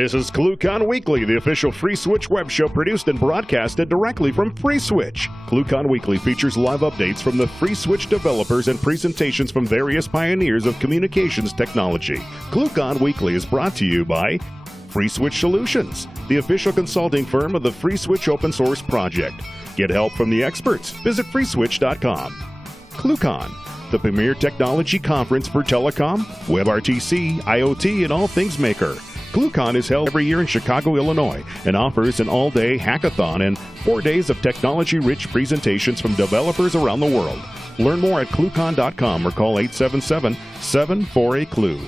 This is ClueCon Weekly, the official FreeSWITCH web show produced and broadcasted directly from FreeSWITCH. ClueCon Weekly features live updates from the FreeSWITCH developers and presentations from various pioneers of communications technology. ClueCon Weekly is brought to you by FreeSWITCH Solutions, the official consulting firm of the FreeSWITCH open source project. Get help from the experts. Visit freeswitch.com. ClueCon, the premier technology conference for telecom, WebRTC, IoT, and all things maker. ClueCon is held every year in Chicago, Illinois, and offers an all-day hackathon and 4 days of technology-rich presentations from developers around the world. Learn more at ClueCon.com or call 877-748-CLUE.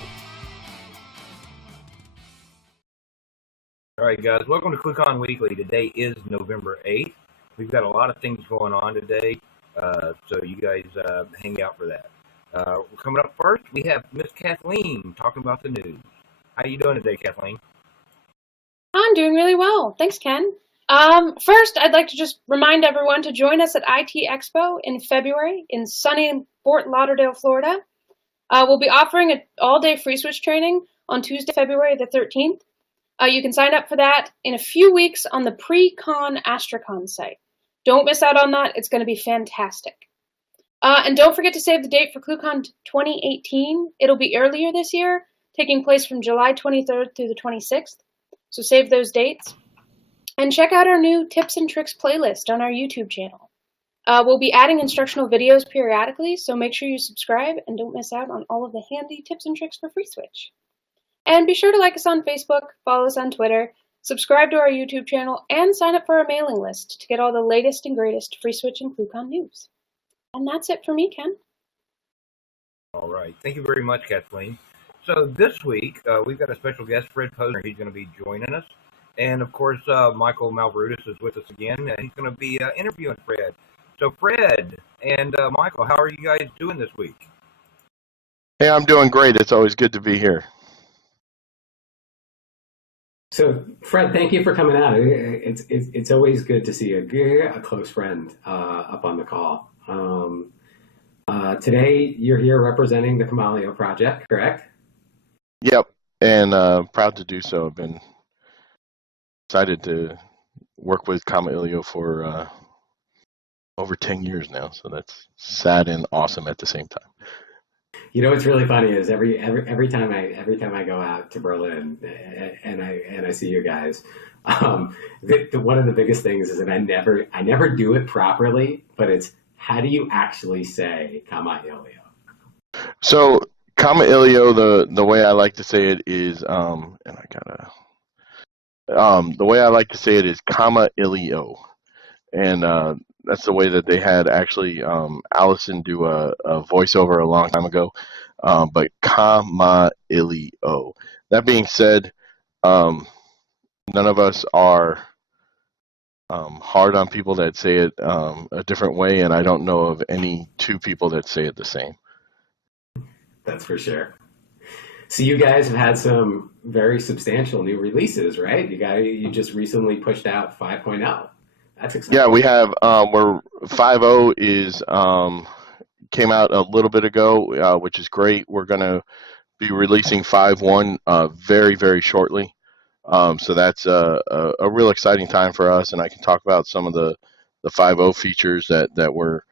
All right, guys, welcome to ClueCon Weekly. Today is November 8th. We've got a lot of things going on today, so you guys hang out for that. Coming up first, we have Miss Kathleen talking about the news. How you doing today, Kathleen? I'm doing really well. Thanks, Ken. First, I'd like to just remind everyone to join us at IT Expo in February in sunny Fort Lauderdale, Florida. We'll be offering an all-day FreeSWITCH training on Tuesday, February the 13th. You can sign up for that in a few weeks on the pre-con Astricon site. Don't miss out on that. It's going to be fantastic. And don't forget to save the date for ClueCon 2018. It'll be earlier this year, taking place from July 23rd through the 26th. So save those dates. And check out our new tips and tricks playlist on our YouTube channel. We'll be adding instructional videos periodically, so make sure you subscribe and don't miss out on all of the handy tips and tricks for FreeSWITCH. And be sure to like us on Facebook, follow us on Twitter, subscribe to our YouTube channel, and sign up for our mailing list to get all the latest and greatest FreeSWITCH and ClueCon news. And that's it for me, Ken. All right. Thank you very much, Kathleen. So this week, we've got a special guest, Fred Posner. He's going to be joining us. And, of course, Michael Malvarudis is with us again. And he's going to be interviewing Fred. So, Fred and Michael, how are you guys doing this week? Hey, I'm doing great. It's always good to be here. So, Fred, thank you for coming out. It's always good to see a close friend up on the call. Today, you're here representing the Kamailio project, correct? Yep, and proud to do so. I've been excited to work with Kamailio for over 10 years now, so that's sad and awesome at the same time. You know what's really funny is every time I go out to Berlin and I see you guys, one of the biggest things is that I never do it properly, but it's how do you actually say Kamailio? So Kamailio, the way I like to say it is, the way I like to say it is Kamailio, and that's the way that they had actually Allison do a voiceover a long time ago, but Kamailio. That being said, none of us are hard on people that say it a different way, and I don't know of any two people that say it the same. That's for sure. So you guys have had some very substantial new releases, right? You just recently pushed out 5.0. That's exciting. Yeah, we have. We're 5.0 is came out a little bit ago, which is great. We're going to be releasing 5.1 very, very shortly. So that's a real exciting time for us, and I can talk about some of the 5.0 features that were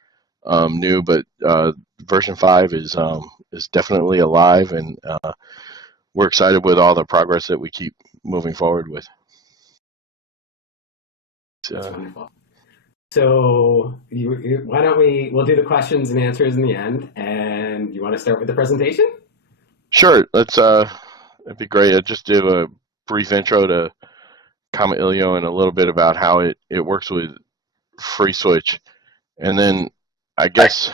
new, but version 5 is definitely alive, and we're excited with all the progress that we keep moving forward with. That's wonderful. So why don't we'll do the questions and answers in the end, and you want to start with the presentation? Sure. Let's. It'd be great. I'll just do a brief intro to Kamailio and a little bit about how it works with FreeSWITCH, and then I guess,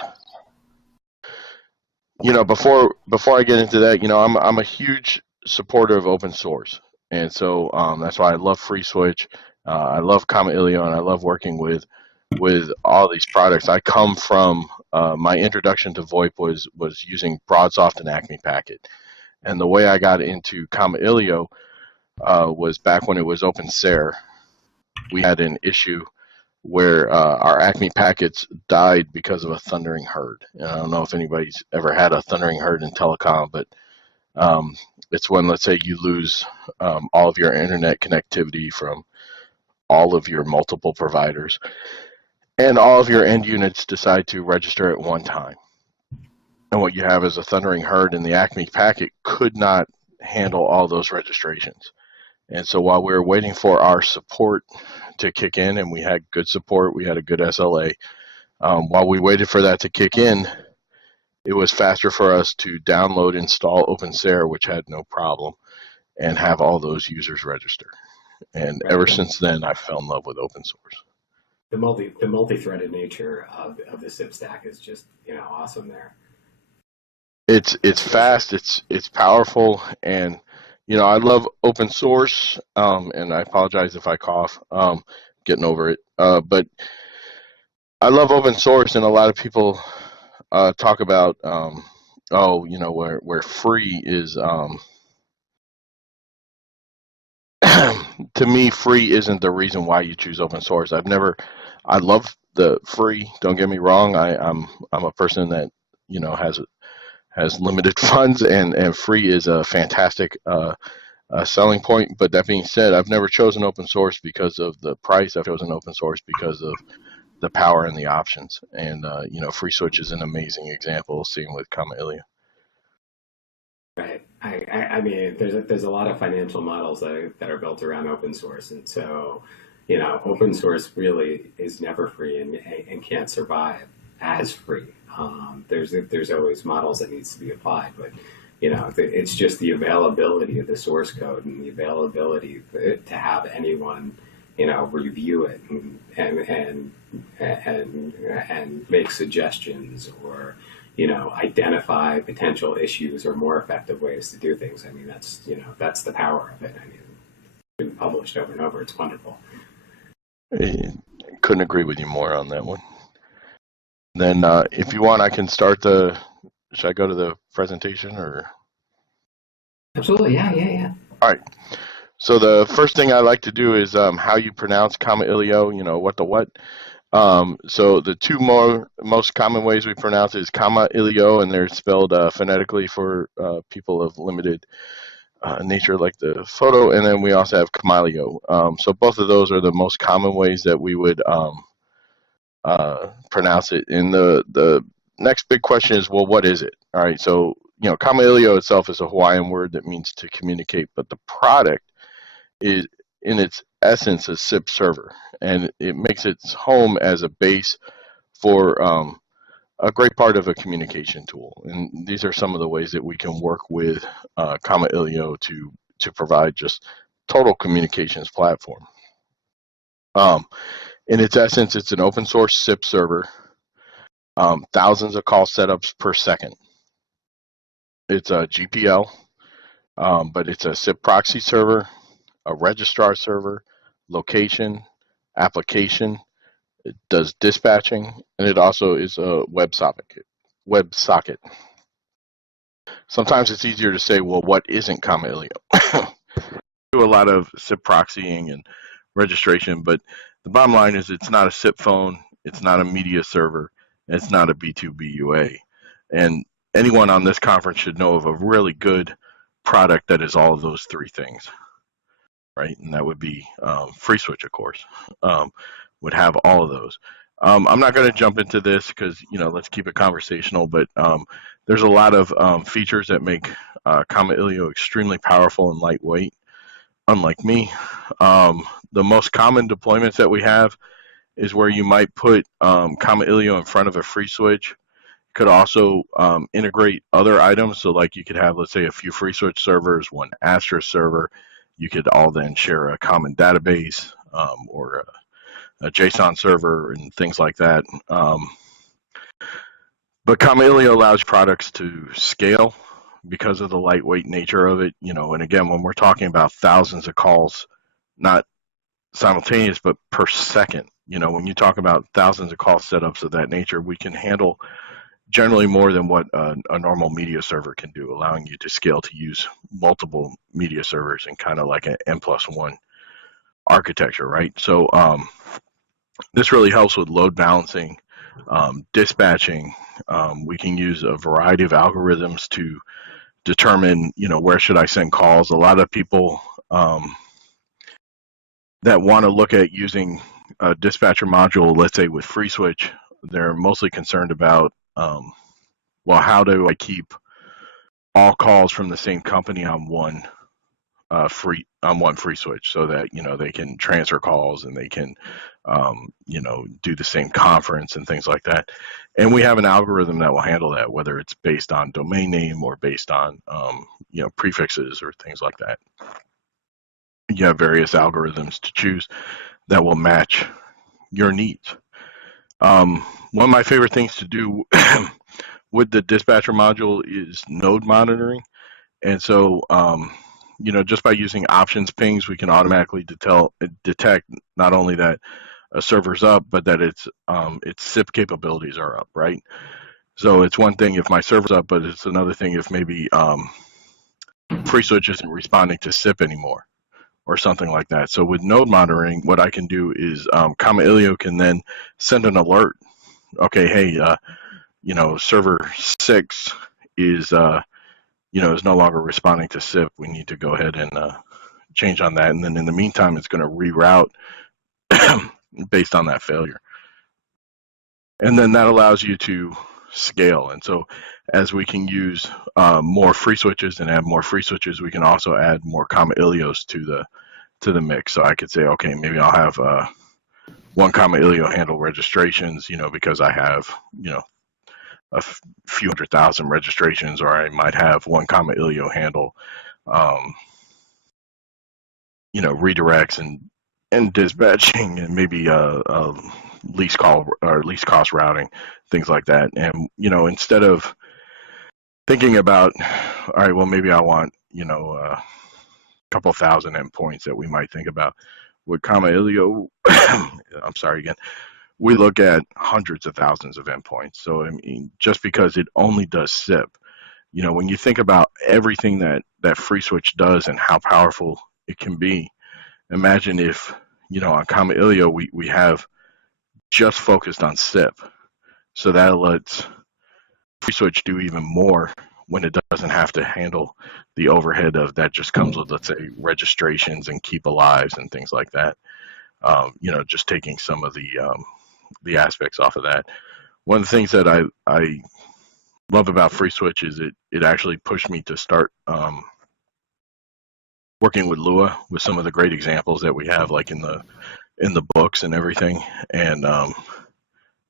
before I get into that, I'm a huge supporter of open source, and so that's why I love FreeSWITCH. I love Kamailio, and I love working with all these products. I come from my introduction to VoIP was using Broadsoft and Acme Packet, and the way I got into Kamailio was back when it was OpenSARE. We had an issue where our Acme packets died because of a thundering herd. And I don't know if anybody's ever had a thundering herd in telecom, but It's when, let's say, you lose all of your internet connectivity from all of your multiple providers, and all of your end units decide to register at one time. And what you have is a thundering herd, and the Acme packet could not handle all those registrations. And so while we were waiting for our support to kick in, and we had good support, we had a good SLA, while we waited for that to kick in, it was faster for us to download, install OpenSARE, which had no problem, and have all those users register. And ever since then, I fell in love with open source. The multi-threaded nature of the SIP stack is just awesome there. It's fast, it's powerful, and I love open source. And I apologize if I cough. Getting over it. But I love open source, and a lot of people talk about where free is. To me, free isn't the reason why you choose open source. I love the free. Don't get me wrong. I'm a person that has limited funds, and free is a fantastic selling point. But that being said, I've never chosen open source because of the price. I've chosen open source because of the power and the options. And FreeSWITCH is an amazing example. Same with Kamailio. Right. I mean, there's a lot of financial models that are built around open source, and so open source really is never free and can't survive as free. There's always models that needs to be applied, but it's just the availability of the source code and the availability to have anyone review it and make suggestions or identify potential issues or more effective ways to do things. I mean, that's the power of it. I mean, it's been published over and over. It's wonderful. I couldn't agree with you more on that one. Then if you want, I can start should I go to the presentation or? Absolutely, yeah. All right. So the first thing I like to do is how you pronounce Kamailio, what the what. So the two most common ways we pronounce it is Kamailio, and they're spelled phonetically for people of limited nature like the photo, and then we also have Kamailio. So both of those are the most common ways that we would pronounce it. And the next big question is, well, what is it? All right, so Kamailio itself is a Hawaiian word that means to communicate, but the product is in its essence a SIP server, and it makes its home as a base for a great part of a communication tool. And these are some of the ways that we can work with Kamailio to provide just total communications platform. In its essence, it's an open source SIP server, thousands of call setups per second. It's a GPL, but it's a SIP proxy server, a registrar server, location, application. It does dispatching, and it also is a WebSocket. Sometimes it's easier to say, well, what isn't Kamailio? Do a lot of SIP proxying and registration, but the bottom line is it's not a SIP phone, it's not a media server, and it's not a B2B UA. And anyone on this conference should know of a really good product that is all of those three things, right? And that would be FreeSWITCH, of course, would have all of those. I'm not going to jump into this because, let's keep it conversational, but there's a lot of features that make Kamailio extremely powerful and lightweight, unlike me. The most common deployments that we have is where you might put Kamailio in front of a FreeSWITCH. Could also integrate other items. So like you could have, let's say, a few FreeSWITCH servers, one Asterisk server. You could all then share a common database or a JSON server and things like that. But Kamailio allows products to scale because of the lightweight nature of it. And again, when we're talking about thousands of calls, not simultaneous, but per second, when you talk about thousands of call setups of that nature, we can handle generally more than what a normal media server can do, allowing you to scale to use multiple media servers and kind of like an N+1 architecture, right? So this really helps with load balancing, dispatching. We can use a variety of algorithms to determine, where should I send calls. A lot of people that want to look at using a dispatcher module, let's say with FreeSWITCH, they're mostly concerned about, well, how do I keep all calls from the same company on one FreeSWITCH, so that they can transfer calls and they can do the same conference and things like that. And we have an algorithm that will handle that, whether it's based on domain name or based on prefixes or things like that. You have various algorithms to choose that will match your needs. One of my favorite things to do with the dispatcher module is node monitoring. And so, just by using options pings, we can automatically detect not only that a server's up, but that its SIP capabilities are up, right? So it's one thing if my server's up, but it's another thing if maybe FreeSWITCH isn't responding to SIP anymore or something like that. So with node monitoring, what I can do is Kamailio can then send an alert. Okay, hey, server 6 is is no longer responding to SIP. We need to go ahead and change on that. And then in the meantime, it's going to reroute based on that failure. And then that allows you to scale. And so as we can use more FreeSWITCHs and add more FreeSWITCHs, we can also add more Kamailios to the mix. So I could say, okay, maybe I'll have one Kamailio handle registrations, because I have, a few 100,000 registrations, or I might have one Kamailio handle, redirects and dispatching, and maybe least call or least cost routing, things like that. And instead of thinking about, all right, well, maybe I want a couple thousand endpoints that we might think about with Kamailio, I'm sorry again. We look at hundreds of thousands of endpoints. So, I mean, just because it only does SIP, when you think about everything that FreeSWITCH does and how powerful it can be, imagine if, on Kamailio, we have just focused on SIP. So that lets FreeSWITCH do even more when it doesn't have to handle the overhead of that just comes with, let's say, registrations and keep alives and things like that. Just taking some of the aspects off of that. One of the things that I love about FreeSWITCH is it actually pushed me to start working with Lua with some of the great examples that we have, like in the books and everything. And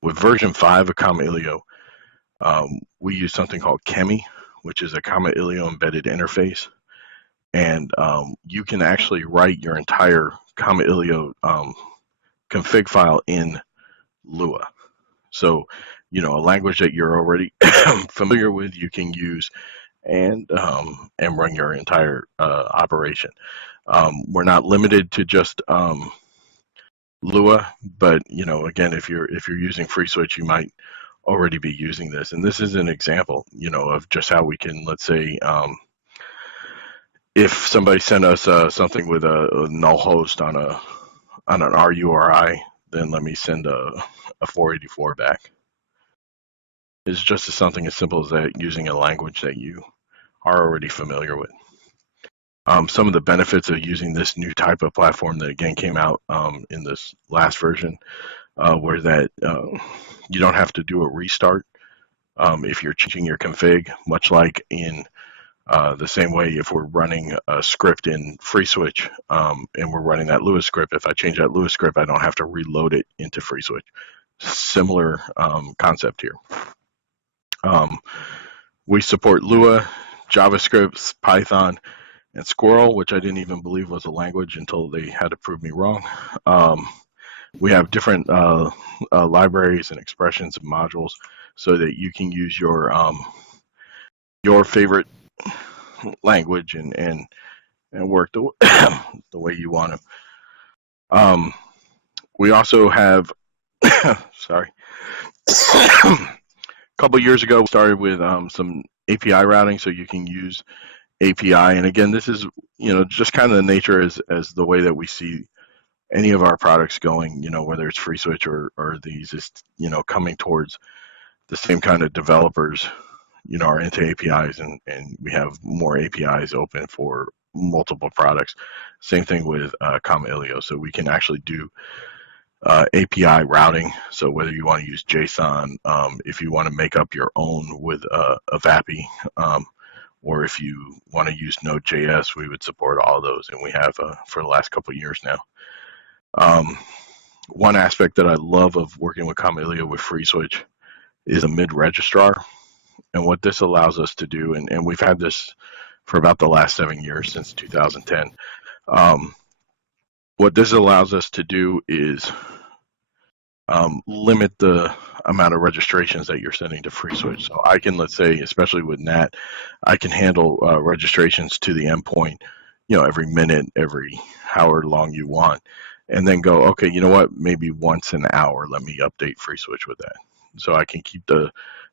with version 5 of Kamailio, we use something called Chemi, which is a Kamailio embedded interface. And you can actually write your entire Kamailio config file in Lua. So, a language that you're already familiar with, you can use and run your entire operation. We're not limited to just Lua, but again, if you're using FreeSWITCH, you might already be using this. And this is an example, of just how we can, let's say, if somebody sent us something with a null host on an RURI, then let me send a 484 back. It's just something as simple as that, using a language that you are already familiar with. Some of the benefits of using this new type of platform that again came out in this last version were that you don't have to do a restart if you're changing your config, much like in the same way if we're running a script in FreeSWITCH and we're running that Lua script, if I change that Lua script, I don't have to reload it into FreeSWITCH. Similar concept here. We support Lua, JavaScript, Python, and Squirrel, which I didn't even believe was a language until they had to prove me wrong. We have different libraries and expressions and modules so that you can use your favorite language and work the way you want to. We also have, sorry, a couple years ago we started with some API routing, so you can use API. And again, this is just kind of the nature as the way that we see any of our products going. Whether it's FreeSWITCH or these, is coming towards the same kind of developers are into APIs, and we have more APIs open for multiple products. Same thing with Kamailio, so we can actually do API routing. So whether you want to use JSON, if you want to make up your own with a VAPI, or if you want to use Node.js, we would support all of those, and we have for the last couple of years now. One aspect that I love of working with Kamailio with FreeSWITCH is a mid-registrar. And what this allows us to do, and we've had this for about the last 7 years, since 2010, what this allows us to do is limit the amount of registrations that you're sending to FreeSWITCH. So I can, let's say, especially with NAT, I can handle registrations to the endpoint, every minute, every however long you want, and then go, okay, you know what, maybe once an hour, let me update FreeSWITCH with that. So I can keep the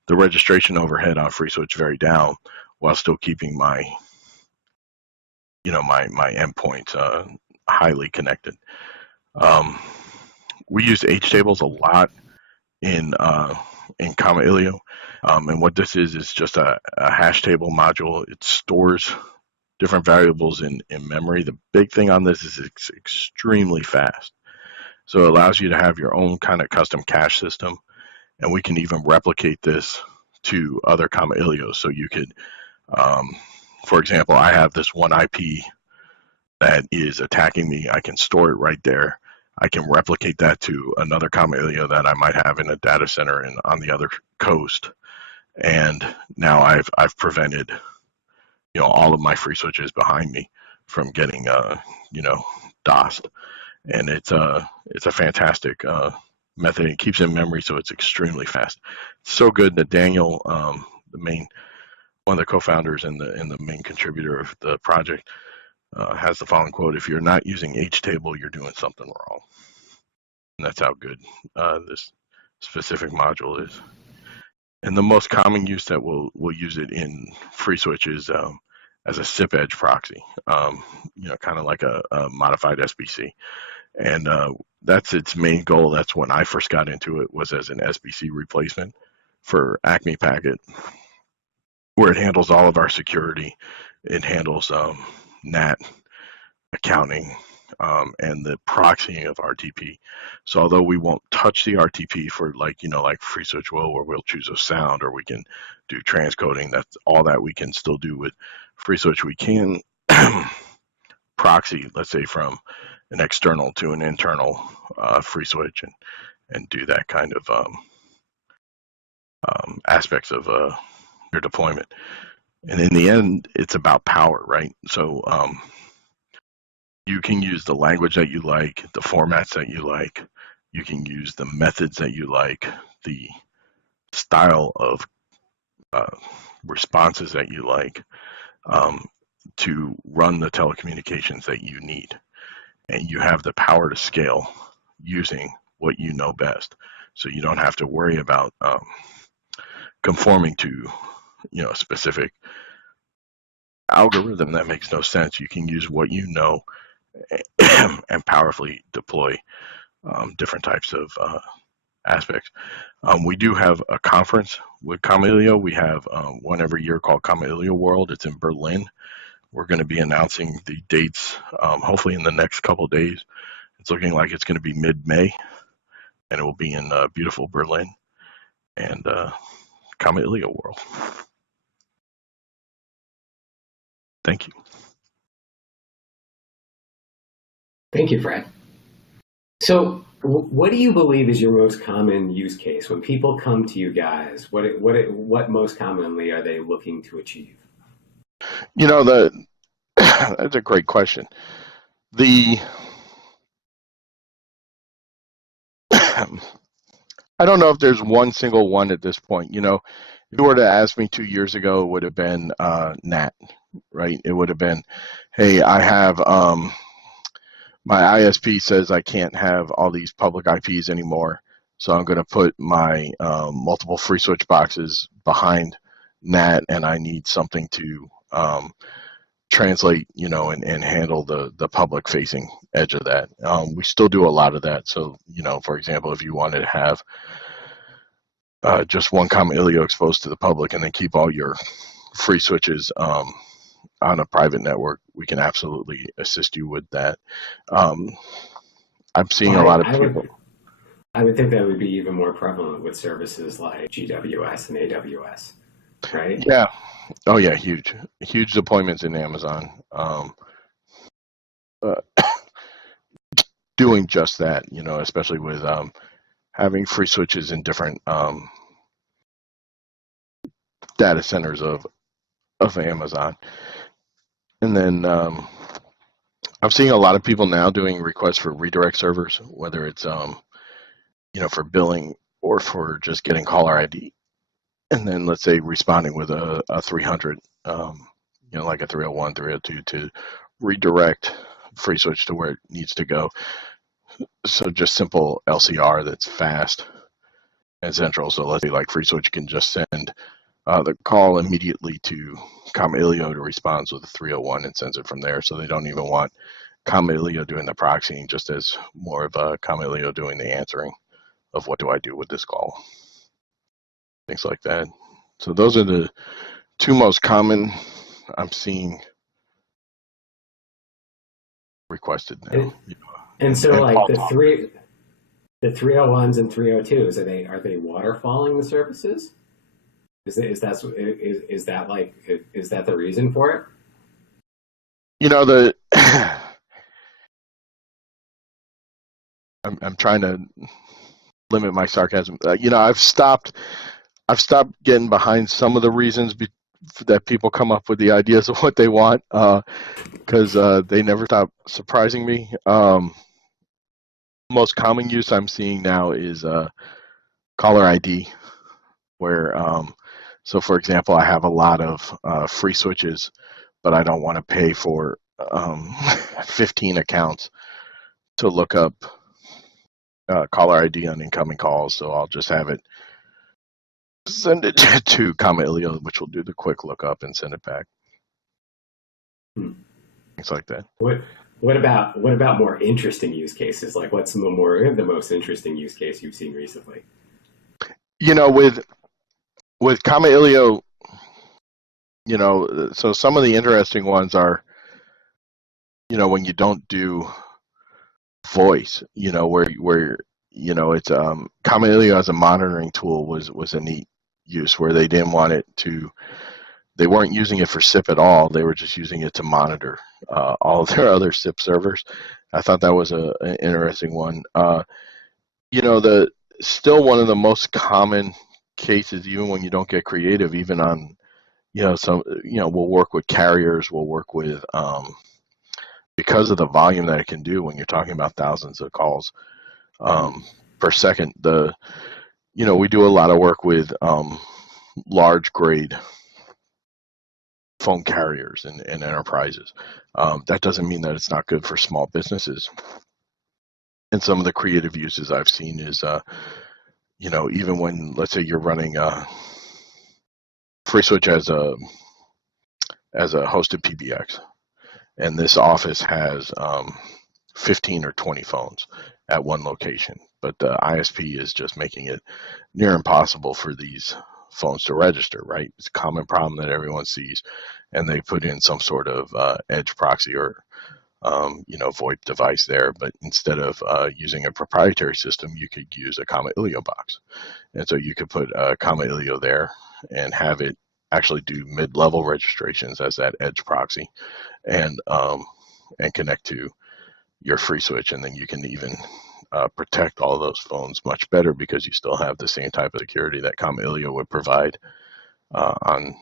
registration overhead on FreeSWITCH very down while still keeping my my endpoints highly connected. We use HTables a lot in Kamailio, and what this is just a hash table module. It stores different variables in memory. The big thing on this is it's extremely fast, so it allows you to have your own kind of custom cache system, and we can even replicate this to other Kamailios. So you could, for example, I have this one IP that is attacking me. I can store it right there. I can replicate that to another Kamailio that I might have in a data center and on the other coast. And now I've prevented, all of my FreeSWITCHes behind me from getting, DOSed. And it's a fantastic method. It keeps in memory, so it's extremely fast. It's so good that Daniel, one of the co-founders and the main contributor of the project, has the following quote: "If you're not using HTable, you're doing something wrong." And that's how good this specific module is. And the most common use that we'll use it in FreeSWITCH is as a SIP edge proxy, kind of like a modified SBC. And that's its main goal. That's when I first got into it, was as an SBC replacement for Acme Packet, where it handles all of our security. It handles NAT, accounting, and the proxying of RTP. So although we won't touch the RTP for like FreeSWITCH will, where we'll choose a sound, or we can do transcoding, that's all that we can still do with FreeSWITCH. We can proxy, let's say, from an external to an internal FreeSWITCH, and do that kind of aspects of your deployment. And in the end, it's about power, right? So you can use the language that you like, the formats that you like. You can use the methods that you like, the style of responses that you like, to run the telecommunications that you need. And you have the power to scale using what you know best. So you don't have to worry about conforming to a specific algorithm that makes no sense. You can use what you know and powerfully deploy different types of aspects. We do have a conference with Kamailio. We have one every year called Kamailio World. It's in Berlin. We're going to be announcing the dates hopefully in the next couple of days. It's looking like it's going to be mid-May, and it will be in beautiful Berlin and Kamailio World. Thank you. Thank you, Fred. So what do you believe is your most common use case? When people come to you guys, what most commonly are they looking to achieve? That's a great question. I don't know if there's one single one at this point. If you were to ask me 2 years ago, it would have been NAT, right? It would have been, hey, I have my ISP says I can't have all these public IPs anymore, so I'm going to put my multiple FreeSWITCH boxes behind NAT, and I need something to translate, and handle the public facing edge of that. We still do a lot of that. So, for example, if you wanted to have just one Kamailio exposed to the public, and then keep all your free switches on a private network, we can absolutely assist you with that. I'm seeing a lot of people. I would think that would be even more prevalent with services like GWS and AWS, right? Yeah. Oh yeah, huge deployments in Amazon. Doing just that, especially with having free switches in different data centers of Amazon. And then I'm seeing a lot of people now doing requests for redirect servers, whether it's for billing or for just getting caller ID, and then let's say responding with a 300, like a 301, 302 to redirect FreeSWITCH to where it needs to go. So just simple LCR that's fast and central. So let's say like FreeSWITCH can just send the call immediately to Kamailio to respond with a 301 and sends it from there. So they don't even want Kamailio doing the proxying, just as more of Kamailio doing the answering of what do I do with this call, things like that. So those are the two most common I'm seeing requested now. And so like the 301s and 302s, are they waterfalling the services? Is that the reason for it? I'm trying to limit my sarcasm. I've stopped getting behind some of the reasons that people come up with the ideas of what they want, because they never stop surprising me. Most common use I'm seeing now is caller ID, where so for example, I have a lot of free switches, but I don't want to pay for 15 accounts to look up caller ID on incoming calls. So I'll just have it send it to Kamailio, which will do the quick lookup and send it back. Things like that. What about more interesting use cases? Like, what's the most interesting use case you've seen recently? With Kamailio, so some of the interesting ones are, when you don't do voice, where it's Kamailio as a monitoring tool was a neat use, where they didn't want it to. They weren't using it for SIP at all. They were just using it to monitor all of their other SIP servers. I thought that was an interesting one. Still one of the most common cases, even when you don't get creative, even on, we'll work with carriers, we'll work with, because of the volume that it can do when you're talking about thousands of calls per second. We do a lot of work with large grade phone carriers and enterprises. That doesn't mean that it's not good for small businesses. And some of the creative uses I've seen is, even when, let's say you're running FreeSWITCH as a hosted PBX, and this office has 15 or 20 phones at one location, but the ISP is just making it near impossible for these phones to register, right? It's a common problem that everyone sees, and they put in some sort of edge proxy or VoIP device there, but instead of using a proprietary system, you could use a Kamailio box. And so you could put a Kamailio there and have it actually do mid-level registrations as that edge proxy, and connect to your FreeSWITCH, and then you can even protect all of those phones much better, because you still have the same type of security that Kamailio would provide on,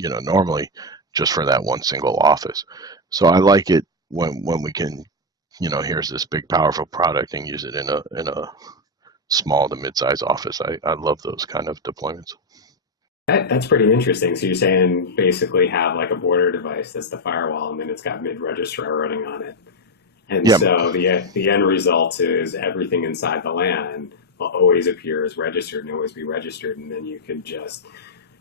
normally just for that one single office. So I like it when we can, here's this big powerful product and use it in a small to mid-size office. I love those kind of deployments. That's pretty interesting. So you're saying basically have like a border device that's the firewall, and then it's got mid-registrar running on it. And yep. So the end result is everything inside the LAN will always appear as registered and always be registered, and then you can just,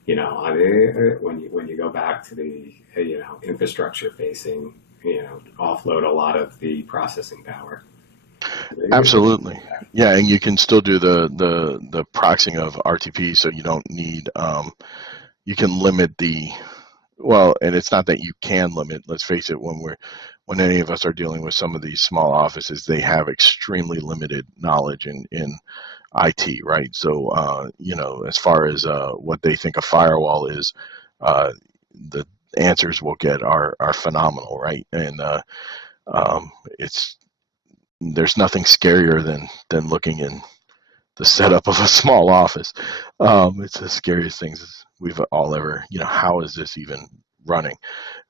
when you go back to the infrastructure facing, offload a lot of the processing power. Absolutely. Yeah, and you can still do the proxying of RTP, so you don't need you can limit the and it's not that you can limit. Let's face it, when any of us are dealing with some of these small offices, they have extremely limited knowledge in IT, right? So as far as what they think a firewall is, the answers we'll get are phenomenal, right? And it's there's nothing scarier than looking in the setup of a small office. It's the scariest things we've all ever, how is this even running?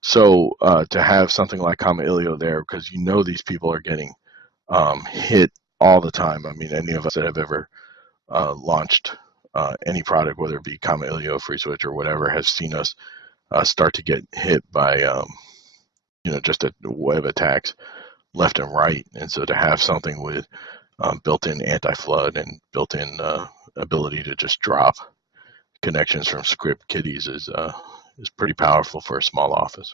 So to have something like Kamailio there, because these people are getting hit all the time. I mean, any of us that have ever launched any product, whether it be Kamailio, FreeSWITCH, or whatever, has seen us start to get hit by just a web attacks left and right. And so to have something with built-in anti-flood and built-in ability to just drop connections from script kiddies is pretty powerful for a small office.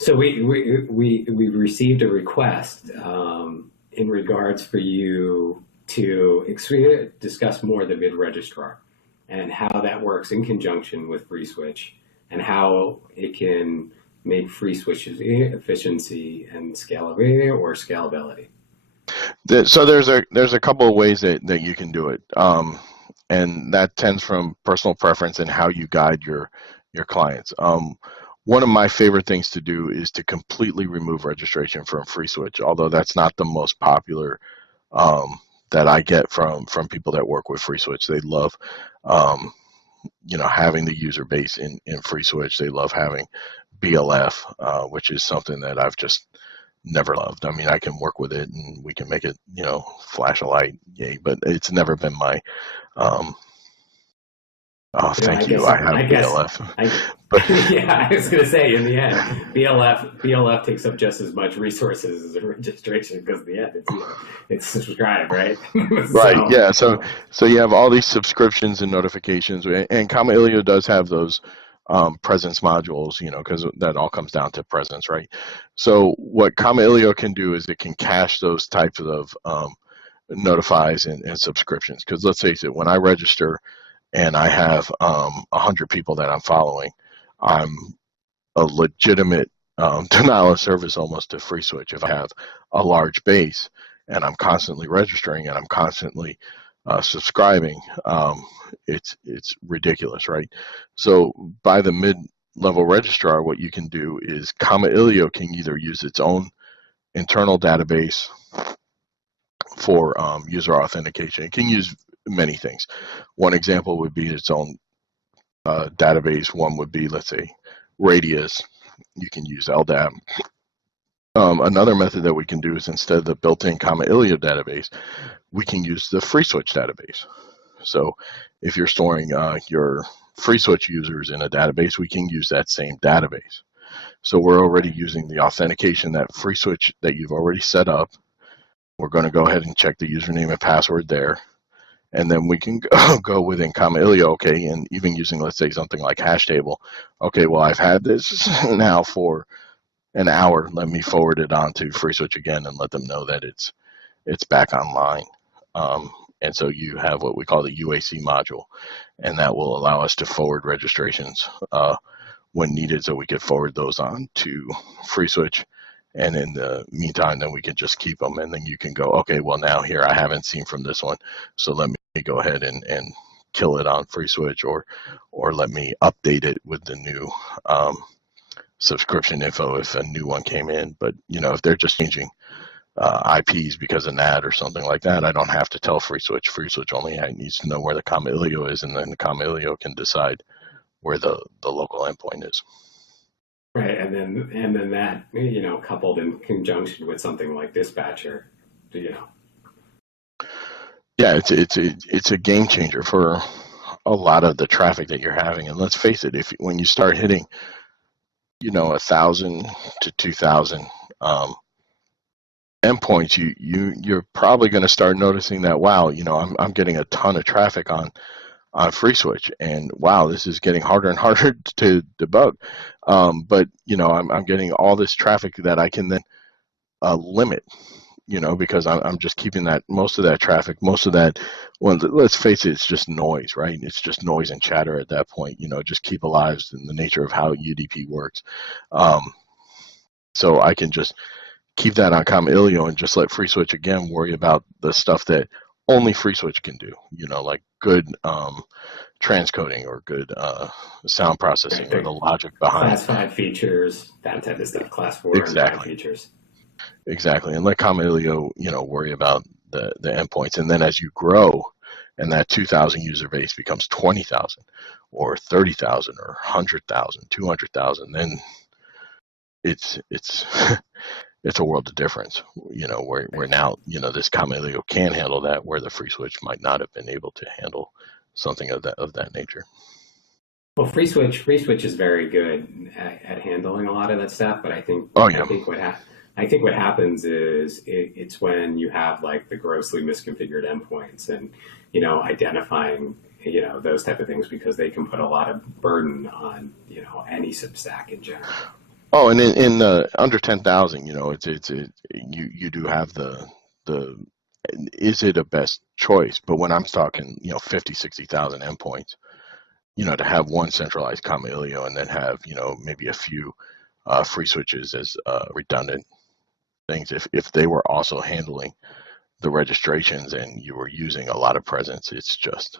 So we received a request in regards for you to discuss more the mid-registrar and how that works in conjunction with FreeSWITCH and how it can make FreeSWITCH's efficiency and scalability. So there's a couple of ways that you can do it, and that tends from personal preference and how you guide your clients. One of my favorite things to do is to completely remove registration from FreeSWITCH, although that's not the most popular that I get from people that work with FreeSWITCH. They love having the user base in FreeSWITCH. They love having BLF, which is something that I've just never loved. I mean, I can work with it and we can make it, flash a light, yay, but it's never been my thank you. I have BLF. Yeah, I was going to say, in the end, BLF takes up just as much resources as a registration because in the end, it's subscribed, right? Right. Yeah. So you have all these subscriptions and notifications, and Kamailio does have those presence modules, because that all comes down to presence, right? So what Kamailio can do is it can cache those types of notifies and subscriptions. Because let's face it, when I register and I have 100 people that I'm following, I'm a legitimate denial of service almost to FreeSWITCH. If I have a large base and I'm constantly registering and I'm constantly subscribing, it's ridiculous, right? So by the mid-level registrar, what you can do is Kamailio can either use its own internal database for user authentication. It can use many things. One example would be its own database. One would be, let's say, Radius. You can use LDAP. Another method that we can do is instead of the built-in Kamailio database, we can use the FreeSWITCH database. So if you're storing your FreeSWITCH users in a database, we can use that same database. So we're already using the authentication that FreeSWITCH that you've already set up. We're going to go ahead and check the username and password there. And then we can go within Kamailio, okay, and even using, let's say, something like hash table. Okay, well, I've had this now for an hour. Let me forward it on to FreeSWITCH again and let them know that it's back online. And so you have what we call the UAC module, and that will allow us to forward registrations when needed, so we could forward those on to FreeSWITCH. And in the meantime, then we can just keep them, and then you can go, okay, well, now here I haven't seen from this one, so let me go ahead and kill it on FreeSWITCH, or let me update it with the new subscription info if a new one came in. But if they're just changing IPs because of NAT or something like that, I don't have to tell FreeSWITCH. FreeSWITCH only needs to know where the Kamailio is, and then the Kamailio can decide where the local endpoint is. Right, and then that coupled in conjunction with something like Dispatcher, Yeah, it's a game changer for a lot of the traffic that you're having. And let's face it, when you start hitting 1,000 to 2,000 endpoints, you're probably going to start noticing that, wow, I'm getting a ton of traffic on FreeSWITCH, and wow, this is getting harder and harder to debug. But I'm getting all this traffic that I can then limit because I'm just keeping that, most of that traffic, most of that, well, let's face it, it's just noise, right? It's just noise and chatter at that point, just keep alive in the nature of how UDP works. So I can just keep that on Kamailio and just let FreeSWITCH again worry about the stuff that only FreeSWITCH can do, like good transcoding or good sound processing, Right, or the logic behind Class 5 features, that type of stuff, Class 4 and 5 features. Exactly. And let Kamailio, worry about the endpoints. And then as you grow and that 2,000 user base becomes 20,000 or 30,000 or 100,000, 200,000, then it's it's a world of difference, where now, this Kamailio can handle that, where the FreeSWITCH might not have been able to handle something of that nature. Well, FreeSWITCH is very good at handling a lot of that stuff, but I think I think what happens is it's when you have like the grossly misconfigured endpoints and identifying those type of things, because they can put a lot of burden on any SIP stack in general. Oh, and in under 10,000, it's you do have the is it a best choice? But when I'm talking 50, 60,000 endpoints, to have one centralized Kamailio and then have maybe a few FreeSWITCHs as redundant things, if they were also handling the registrations and you were using a lot of presence, it's just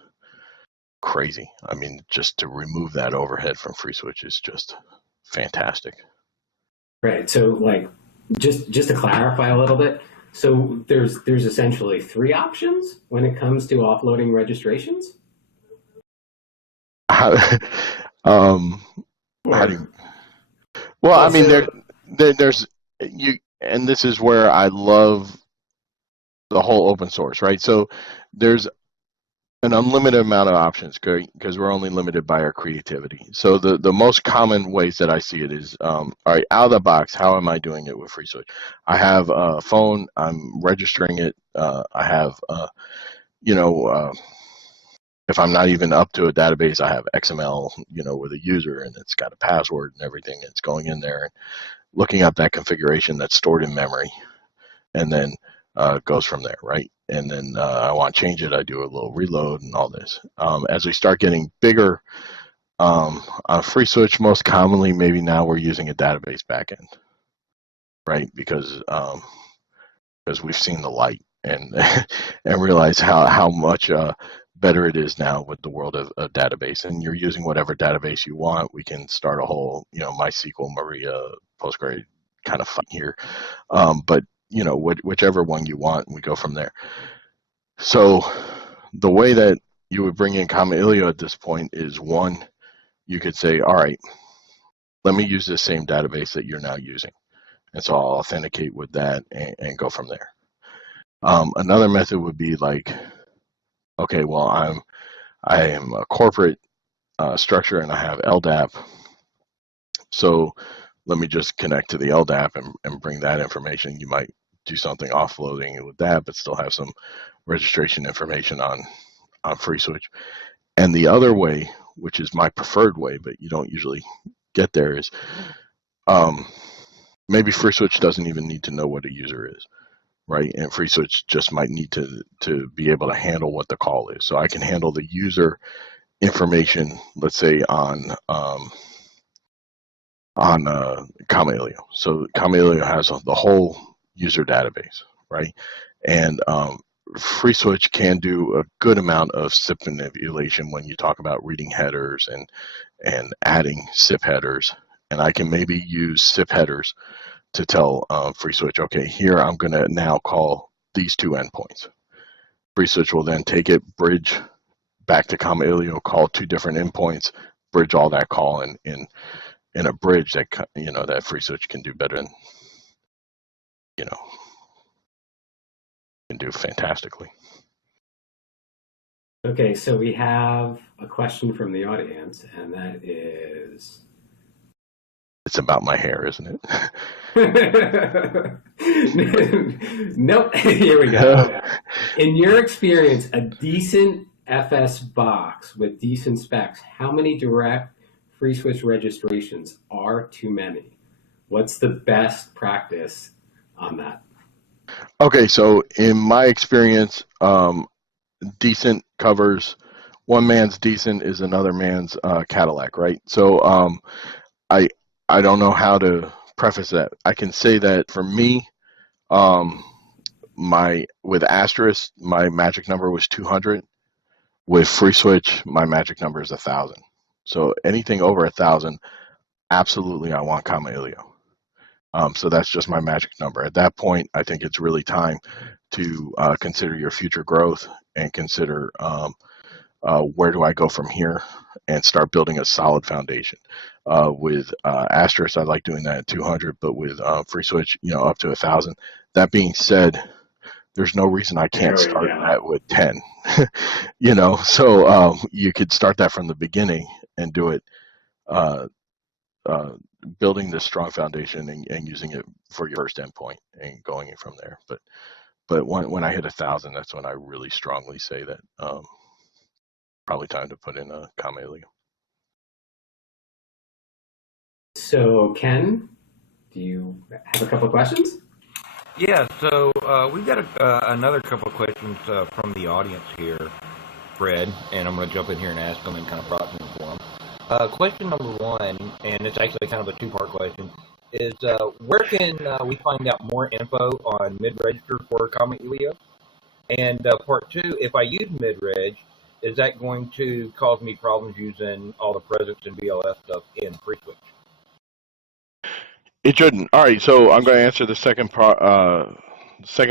crazy. I mean, just to remove that overhead from FreeSWITCH is just fantastic. Right. So, like, just to clarify a little bit, so there's essentially 3 options when it comes to offloading registrations. How do you? Well, I mean, there's you, and this is where I love the whole open source, right? So there's an unlimited amount of options because we're only limited by our creativity. So the most common ways that I see it is, all right, out of the box, how am I doing it with FreeSWITCH? I have a phone, I'm registering it. I have, if I'm not even up to a database, I have XML, with a user, and it's got a password and everything. It's going in there and looking up that configuration that's stored in memory, and then goes from there, right? And then I want to change it, I do a little reload and all this. As we start getting bigger, on FreeSWITCH, most commonly, maybe now we're using a database backend, right? Because we've seen the light and and realize how much better it is now with the world of a database. And you're using whatever database you want. We can start a whole, MySQL, Maria, Postgre kind of fight here, but whichever one you want, we go from there. So the way that you would bring in Kamailio at this point is, one, you could say, all right, let me use this same database that you're now using. And so I'll authenticate with that and go from there. Another method would be like, okay, well, I am a corporate structure and I have LDAP. So let me just connect to the LDAP and bring that information. You might do something offloading with that, but still have some registration information on FreeSWITCH. And the other way, which is my preferred way, but you don't usually get there, is maybe FreeSWITCH doesn't even need to know what a user is, right? And FreeSWITCH just might need to be able to handle what the call is. So I can handle the user information, let's say on Kamailio. So Kamailio has the whole user database, right? And FreeSWITCH can do a good amount of SIP manipulation when you talk about reading headers and adding SIP headers. And I can maybe use SIP headers to tell FreeSWITCH, okay, here I'm going to now call these 2 endpoints. FreeSWITCH will then take it, bridge back to Kamailio, call 2 different endpoints, bridge all that call in a bridge that that FreeSWITCH can do better than can do fantastically. Okay, so we have a question from the audience, and that is... It's about my hair, isn't it? Nope. Here we go. In your experience, a decent FS box with decent specs, how many direct FreeSWITCH registrations are too many? What's the best practice on that? Okay, so in my experience, decent covers one man's decent is another man's Cadillac, right? So I I don't know how to preface that. I can say that for me, um, my with Asterisk, my magic number was 200. With FreeSWITCH, my magic number is 1,000. So anything over 1,000, absolutely, I want Kamailio. So that's just my magic number. At that point, I think it's really time to consider your future growth and consider where do I go from here and start building a solid foundation. With Asterisk, I like doing that at 200, but with FreeSWITCH, up to 1,000. That being said, there's no reason I can't start that with 10. So you could start that from the beginning and do it, building this strong foundation and using it for your first endpoint and going in from there. But when I hit 1,000, that's when I really strongly say that probably time to put in a Kamailio. So Ken, do you have a couple of questions? Yeah, so we've got another couple of questions from the audience here, Fred, and I'm going to jump in here and ask them and kind of process them for them. Question number one, and it's actually kind of a two-part question, is where can we find out more info on mid-register for Kamailio? And part two, if I use mid-reg, is that going to cause me problems using all the presence and BLS stuff in FreeSWITCH? It shouldn't. All right, so I'm going to answer the second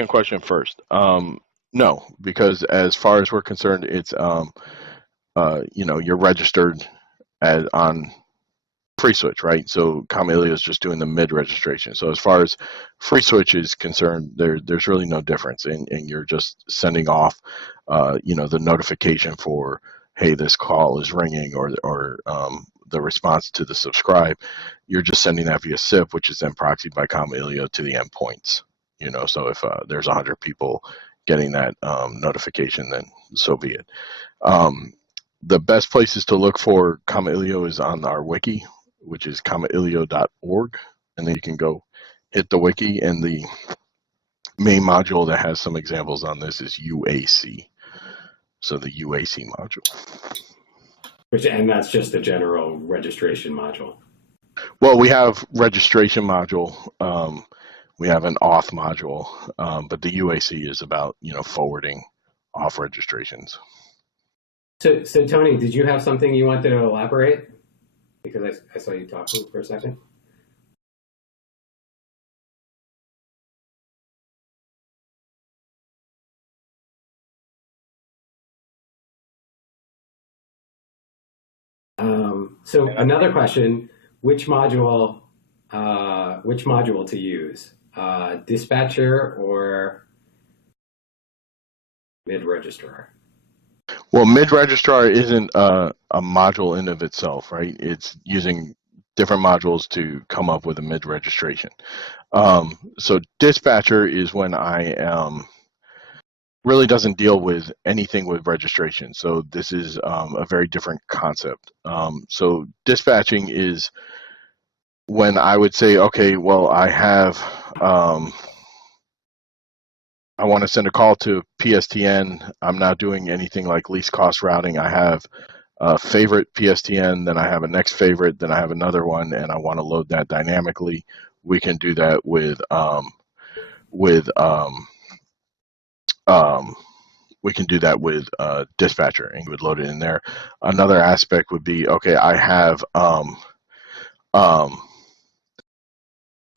question first. No, because as far as we're concerned, it's you're registered on FreeSWITCH, right? So Kamailio is just doing the mid registration. So as far as FreeSWITCH is concerned, there's really no difference, and you're just sending off, the notification for, hey, this call is ringing, or the response to the subscribe. You're just sending that via SIP, which is then proxied by Kamailio to the endpoints. So if there's 100 people getting that notification, then so be it. The best places to look for Kamailio is on our wiki, which is kamailio.org, and then you can go hit the wiki, and the main module that has some examples on this is UAC. So the UAC module. And that's just the general registration module. Well, we have registration module. We have an auth module, but the UAC is about forwarding off registrations. So Tony, did you have something you wanted to elaborate? Because I saw you talk for a second. So another question: which module to use? Dispatcher or mid-registrar? Well, mid-registrar isn't a module in of itself, right? It's using different modules to come up with a mid-registration. So dispatcher is when I really doesn't deal with anything with registration. So this is a very different concept. So dispatching is when I would say, okay, well, I have, I want to send a call to PSTN. I'm not doing anything like least cost routing. I have a favorite PSTN, then I have a next favorite, then I have another one, and I want to load that dynamically. We can do that with dispatcher, and you would load it in there. Another aspect would be, okay, I have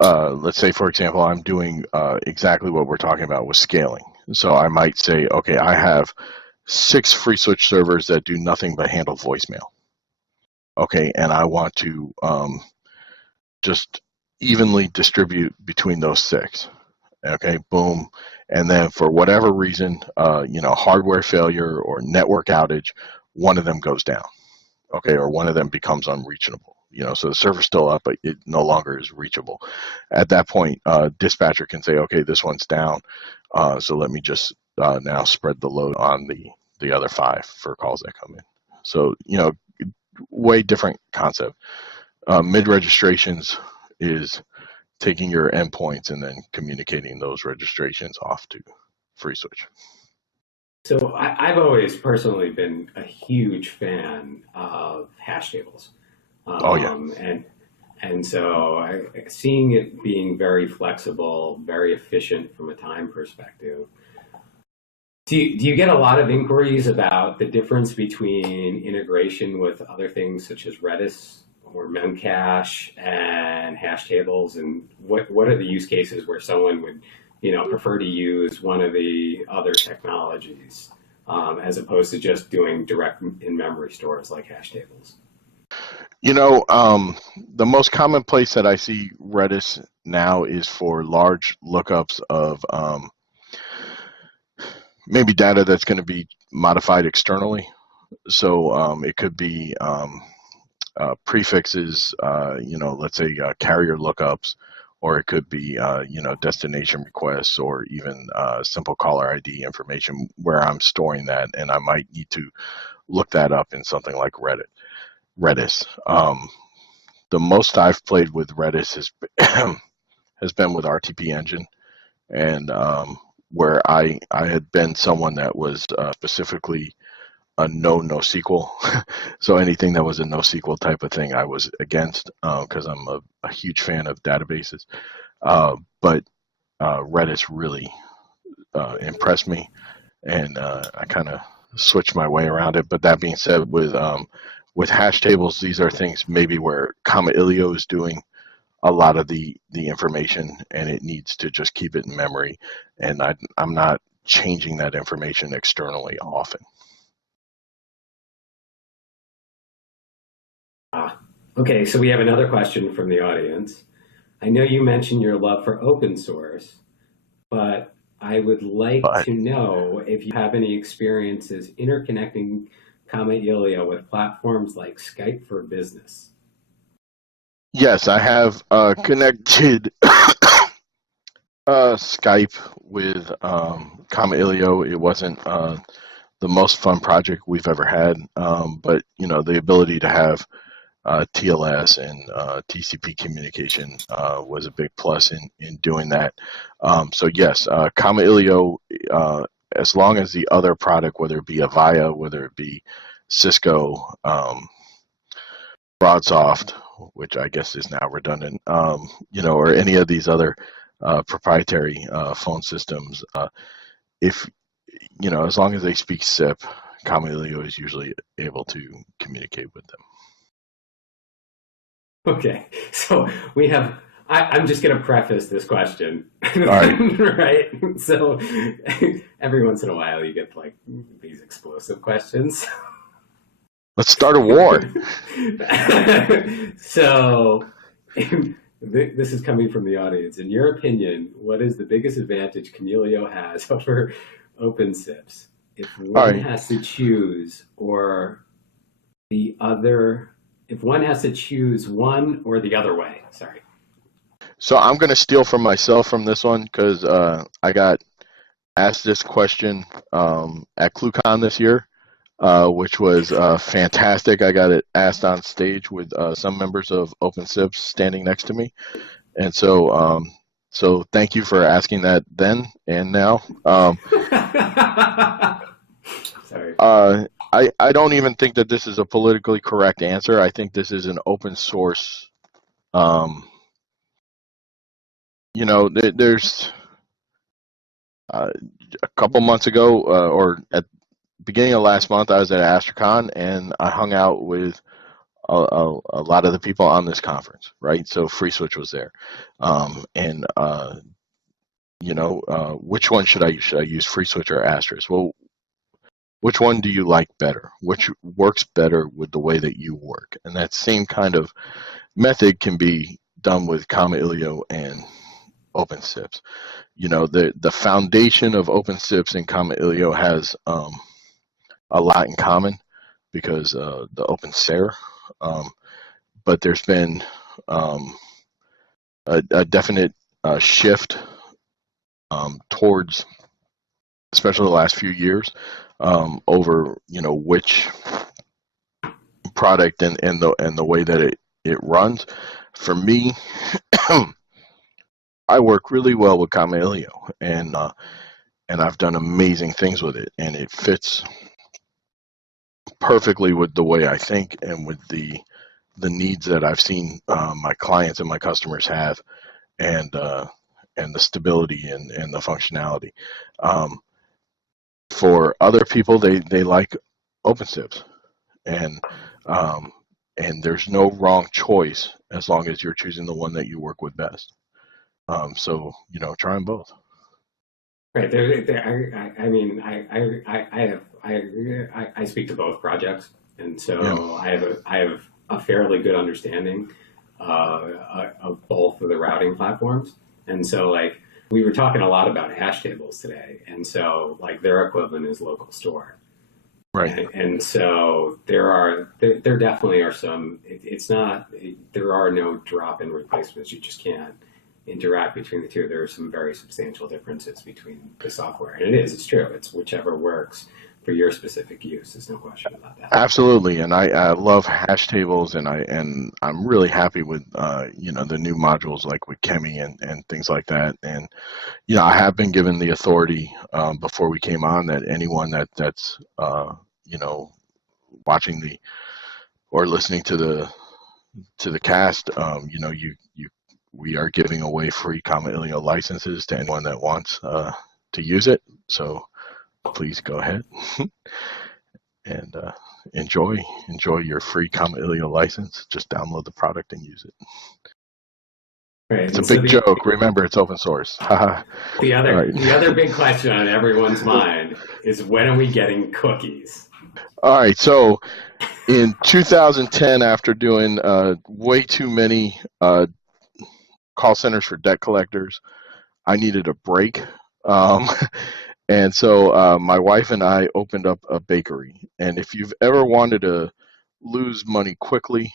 let's say, for example, I'm doing exactly what we're talking about with scaling. So I might say, okay, I have 6 FreeSWITCH servers that do nothing but handle voicemail. Okay, and I want to just evenly distribute between those 6. Okay, boom. And then for whatever reason, hardware failure or network outage, one of them goes down. Okay, or one of them becomes unreachable. So the server's still up, but it no longer is reachable. At that point, dispatcher can say, okay, this one's down, so let me just now spread the load on the other 5 for calls that come in. So, way different concept. Mid registrations is taking your endpoints and then communicating those registrations off to FreeSWITCH. So I've always personally been a huge fan of hash tables. Oh yeah. And so seeing it being very flexible, very efficient from a time perspective. Do you get a lot of inquiries about the difference between integration with other things such as Redis or Memcache and hash tables, and what are the use cases where someone would prefer to use one of the other technologies as opposed to just doing direct in-memory stores like hash tables? The most common place that I see Redis now is for large lookups of maybe data that's going to be modified externally. So it could be prefixes, let's say carrier lookups, or it could be, destination requests, or even simple caller ID information where I'm storing that, and I might need to look that up in something like Redis. The most I've played with Redis has been with RTP engine, and where I had been someone that was specifically a NoSQL. So anything that was a NoSQL type of thing I was against, because I'm a huge fan of databases. But Redis really impressed me, and I kind of switched my way around it. But that being said, with hash tables, these are things maybe where Kamailio is doing a lot of the information, and it needs to just keep it in memory, and I'm not changing that information externally often. Okay, so we have another question from the audience. I know you mentioned your love for open source, but I would like to know if you have any experiences interconnecting Kamailio with platforms like Skype for Business. Yes, I have connected Skype with Kamailio. It wasn't the most fun project we've ever had, but the ability to have TLS and TCP communication was a big plus in doing that. So yes, Kamailio, as long as the other product, whether it be Avaya, whether it be Cisco, Broadsoft, which I guess is now redundant, or any of these other proprietary phone systems, if as long as they speak SIP, Kamailio is usually able to communicate with them. Okay, so we have. I'm just going to preface this question. All right. Right. So every once in a while, you get like these explosive questions. Let's start a war. So this is coming from the audience. In your opinion, what is the biggest advantage Kamailio has over OpenSIPs? If one has to choose, or the other, if one has to choose one or the other way. Sorry. So I'm going to steal from myself from this one, because I got asked this question at ClueCon this year, which was fantastic. I got it asked on stage with some members of OpenSIPs standing next to me. And so so thank you for asking that then and now. Sorry. I don't even think that this is a politically correct answer. I think this is an open source. There's a couple months ago, or at the beginning of last month, I was at Asterisk, and I hung out with a lot of the people on this conference, right? So FreeSWITCH was there, and which one should I use? Should I use FreeSWITCH or Asterisk? Well, which one do you like better? Which works better with the way that you work? And that same kind of method can be done with Kamailio and OpenSIPs. The foundation of OpenSIPs and Kamailio has a lot in common, because the OpenSARE, but there's been a definite shift towards, especially the last few years, over which product and the way that it runs. For me, I work really well with Kamailio, and I've done amazing things with it, and it fits perfectly with the way I think and with the needs that I've seen my clients and my customers have, and the stability and the functionality. Um, for other people, they like OpenSIPs, and um, there's no wrong choice as long as you're choosing the one that you work with best. So try them both. Right. I mean, I speak to both projects, and so Yeah. I have a fairly good understanding of both of the routing platforms. And so, like, we were talking a lot about hash tables today, and so, like, their equivalent is local store. Right. And so there definitely are some. There are no drop-in replacements. You just can't interact between the two. There are some very substantial differences between the software, and it's true. It's whichever works for your specific use. There's no question about that. Absolutely, and I love hash tables, and I'm really happy with the new modules like with Chemi and things like that. And I have been given the authority before we came on that anyone that's watching or listening to the cast, we are giving away free Kamailio licenses to anyone that wants to use it. So please go ahead and enjoy your free Kamailio license. Just download the product and use it. Right. It's a big joke. Remember, it's open source. The other big question on everyone's mind is, when are we getting cookies? All right. So in 2010, after doing way too many call centers for debt collectors, I needed a break. And so my wife and I opened up a bakery. And if you've ever wanted to lose money quickly,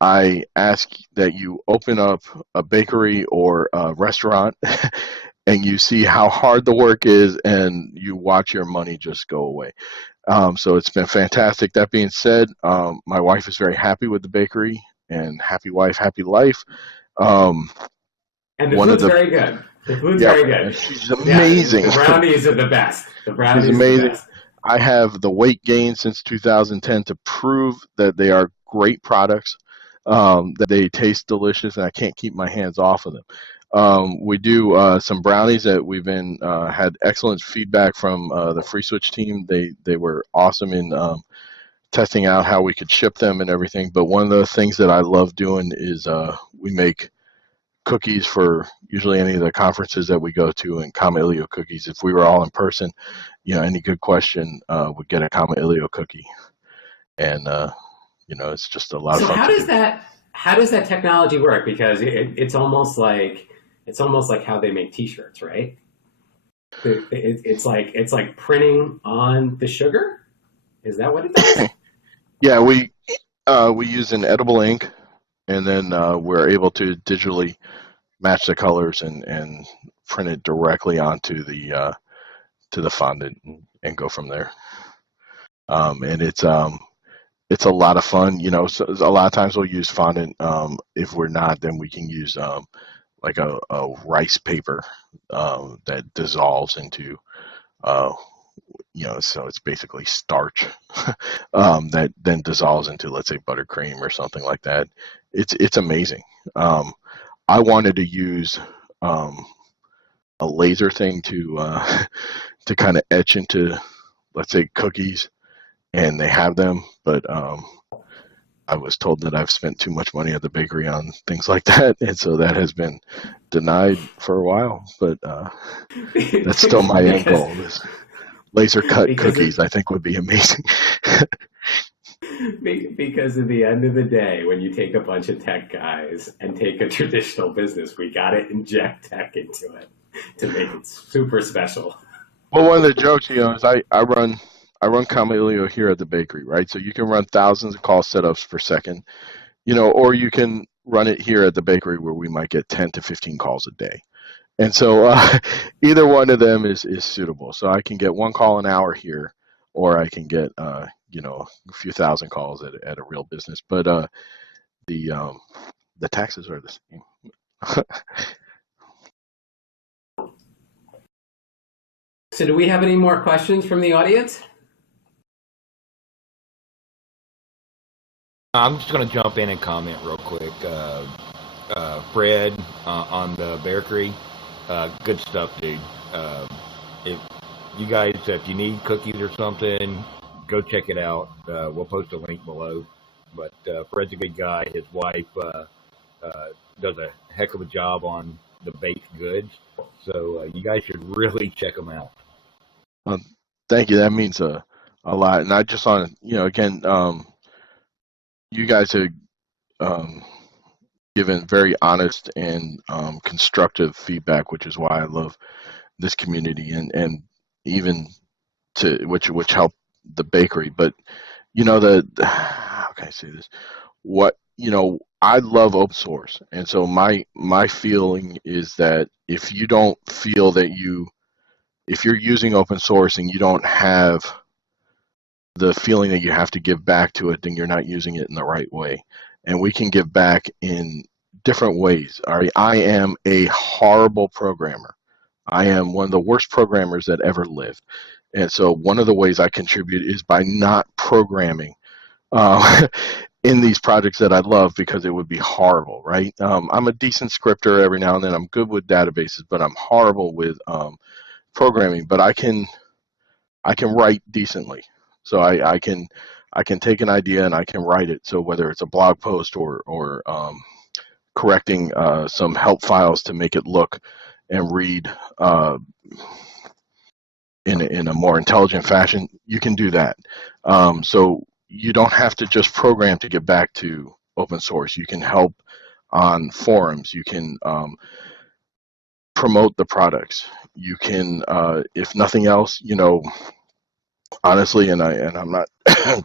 I ask that you open up a bakery or a restaurant and you see how hard the work is, and you watch your money just go away. So it's been fantastic. That being said, my wife is very happy with the bakery, and happy wife, happy life. And the food's very good. The food's very good. She's amazing. The brownies are the best. She's amazing. I have the weight gain since 2010 to prove that they are great products, that they taste delicious, and I can't keep my hands off of them. We do some brownies that we've been had excellent feedback from the FreeSWITCH team. They were awesome in testing out how we could ship them and everything. But one of the things that I love doing is we make cookies for usually any of the conferences that we go to, and Kamailio cookies. If we were all in person, any good question would get a Kamailio cookie, and it's just a lot of fun. So how does that technology work? Because it's almost like how they make T-shirts, right? It's like printing on the sugar. Is that what it does? Yeah, we use an edible ink, and then we're able to digitally match the colors and print it directly onto the to the fondant and go from there. And it's a lot of fun. So a lot of times we'll use fondant. If we're not, then we can use like a rice paper that dissolves into so it's basically starch that then dissolves into, let's say, buttercream or something like that. It's amazing. I wanted to use a laser thing to kind of etch into, let's say, cookies, and they have them, but I was told that I've spent too much money at the bakery on things like that, and so that has been denied for a while. But that's still my end goal. Is laser cut cookies, I think, would be amazing. Because at the end of the day, when you take a bunch of tech guys and take a traditional business, we got to inject tech into it to make it super special. Well, one of the jokes, is I run Kamailio here at the bakery, right? So you can run thousands of call setups per second, or you can run it here at the bakery where we might get 10 to 15 calls a day. And so either one of them is suitable. So I can get one call an hour here, or I can get a few thousand calls at a real business. But the taxes are the same. So do we have any more questions from the audience? I'm just going to jump in and comment real quick. Fred on the bakery, good stuff, dude. If you guys, if you need cookies or something, go check it out. We'll post a link below. But Fred's a good guy. His wife does a heck of a job on the baked goods. So you guys should really check them out. Thank you. That means a lot. And I just want to, again, you guys have given very honest and constructive feedback, which is why I love this community, and even to which helped the bakery. But how can I say this? I love open source, and so my feeling is that if you don't feel that if you're using open source and you don't have the feeling that you have to give back to it, then you're not using it in the right way. And we can give back in different ways. I am a horrible programmer. I am one of the worst programmers that ever lived. And so one of the ways I contribute is by not programming in these projects that I love, because it would be horrible, right? I'm a decent scripter every now and then. I'm good with databases, but I'm horrible with programming. But I can write decently. So I can take an idea and I can write it. So whether it's a blog post or correcting some help files to make it look and read in a more intelligent fashion, you can do that. So you don't have to just program to get back to open source. You can help on forums. You can promote the products. You can, if nothing else, honestly, and I'm not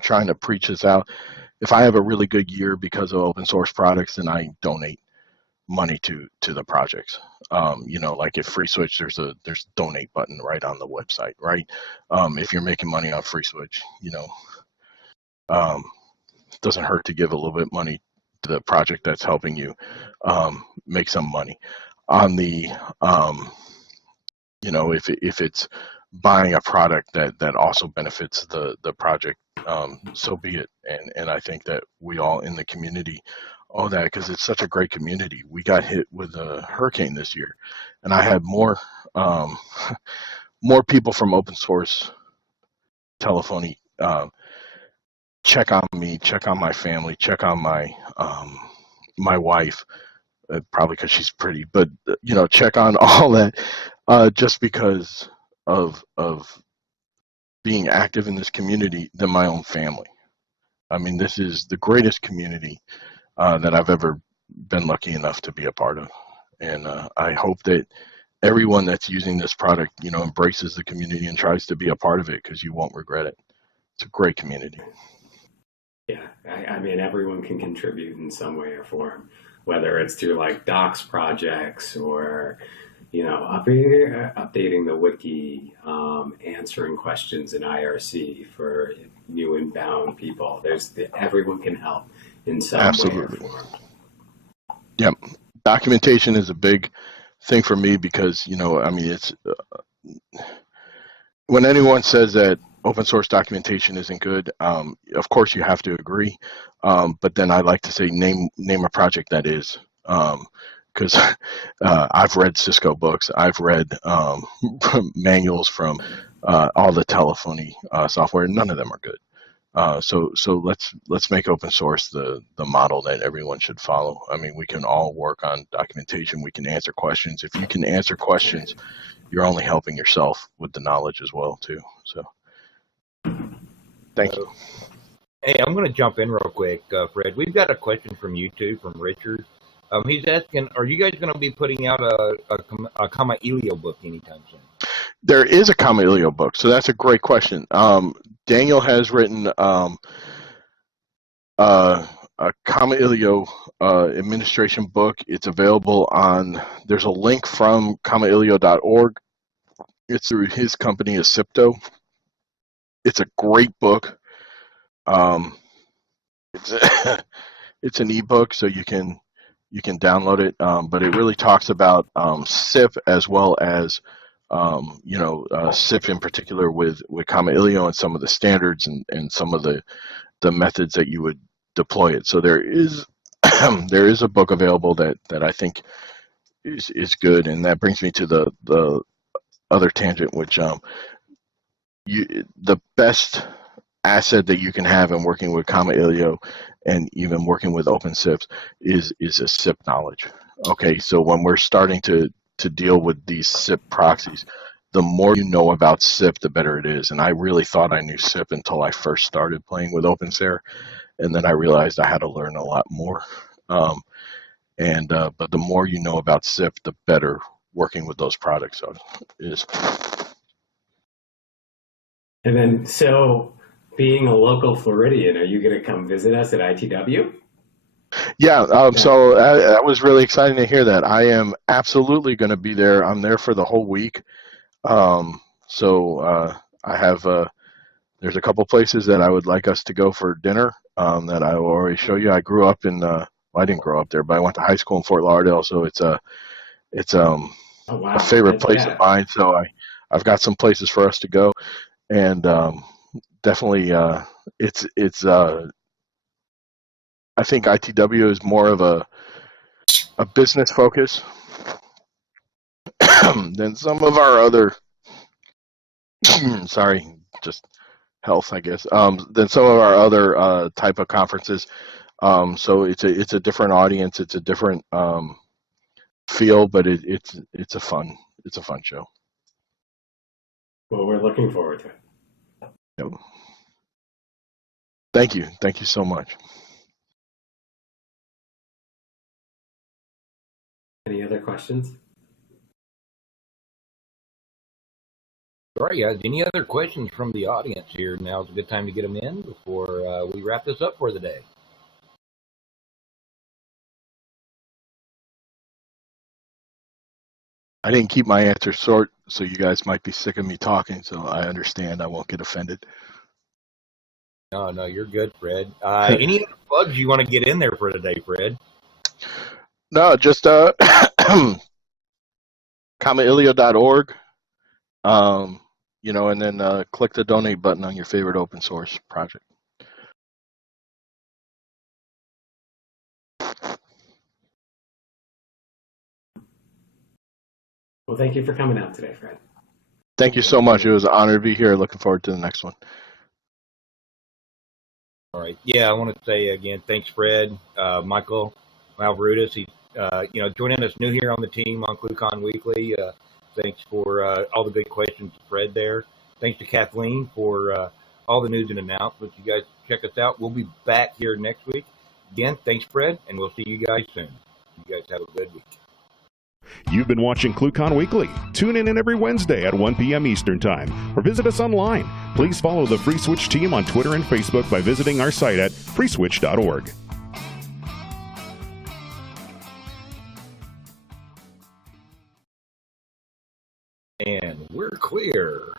trying to preach this out, if I have a really good year because of open source products, then I donate money to the projects. Like if FreeSWITCH, there's a donate button right on the website, right? If you're making money on FreeSWITCH, it doesn't hurt to give a little bit money to the project that's helping you make some money. On the if it's buying a product that also benefits the project, so be it. And I think that we all in the community owe that, because it's such a great community. We got hit with a hurricane this year, and I had more people from open source telephony check on me, check on my family, check on my wife, probably because she's pretty, but check on all that, just because of being active in this community than my own family. I mean, this is the greatest community that I've ever been lucky enough to be a part of, and I hope that everyone that's using this product, embraces the community and tries to be a part of it, because you won't regret it. It's a great community. Yeah, I mean, everyone can contribute in some way or form, whether it's through like docs projects or, updating the wiki, answering questions in IRC for new inbound people. Everyone can help in some way or form. Yep. Documentation is a big thing for me, because, it's when anyone says that open source documentation isn't good, of course you have to agree, but then I like to say name a project that is, because I've read Cisco books, I've read manuals from all the telephony software. None of them are good. So let's make open source the model that everyone should follow. I mean, we can all work on documentation. We can answer questions. If you can answer questions, you're only helping yourself with the knowledge as well too. So thank you. Hey, I'm going to jump in real quick, Fred. We've got a question from YouTube from Richard. He's asking, are you guys going to be putting out a Kamailio book anytime soon? There is a Kamailio book, so that's a great question. Daniel has written a Kamailio administration book. It's available there's a link from kamailio.org. It's through his company, Asipto. It's a great book. It's an ebook, so you can download it, but it really talks about SIP as well as SIP in particular with Kamailio and some of the standards and some of the methods that you would deploy it. So there is there is a book available that I think is good, and that brings me to the other tangent, which the best asset that you can have in working with Kamailio and even working with OpenSIPs is a SIP knowledge. Okay, so when we're starting to deal with these SIP proxies, the more you know about SIP, the better it is. And I really thought I knew SIP until I first started playing with OpenSARE, and then I realized I had to learn a lot more. But the more you know about SIP, the better working with those products is. And then, so being a local Floridian, are you going to come visit us at ITW? Yeah, so that was really exciting to hear that. I am absolutely going to be there. I'm there for the whole week. I have, there's a couple places that I would like us to go for dinner that I will already show you. I grew up in, well, I didn't grow up there, but I went to high school in Fort Lauderdale, so it's a favorite place of mine. So I've got some places for us to go, and definitely I think ITW is more of a business focus than some of our other sorry, just health, I guess, than some of our other type of conferences. So it's a different audience, it's a different feel, but it's a fun show. Well, we're looking forward to it. Yep. Thank you so much. Any other questions? All right, guys. Any other questions from the audience here? Now's a good time to get them in before we wrap this up for the day. I didn't keep my answer short, so you guys might be sick of me talking, so I understand. I won't get offended. No, you're good, Fred. Any other plugs you want to get in there for today, Fred? No, just Kamailio.org, and then click the donate button on your favorite open source project. Well, thank you for coming out today, Fred. Thank you so much. It was an honor to be here. Looking forward to the next one. All right. Yeah, I want to say again, thanks, Fred, Michael Malverutis. He, joining us new here on the team on ClueCon Weekly. Thanks for all the good questions, Fred. There. Thanks to Kathleen for all the news and announcements. You guys check us out. We'll be back here next week. Again, thanks, Fred, and we'll see you guys soon. You guys have a good week. You've been watching ClueCon Weekly. Tune in every Wednesday at 1 p.m. Eastern Time, or visit us online. Please follow the FreeSWITCH team on Twitter and Facebook by visiting our site at freeswitch.org. And we're clear.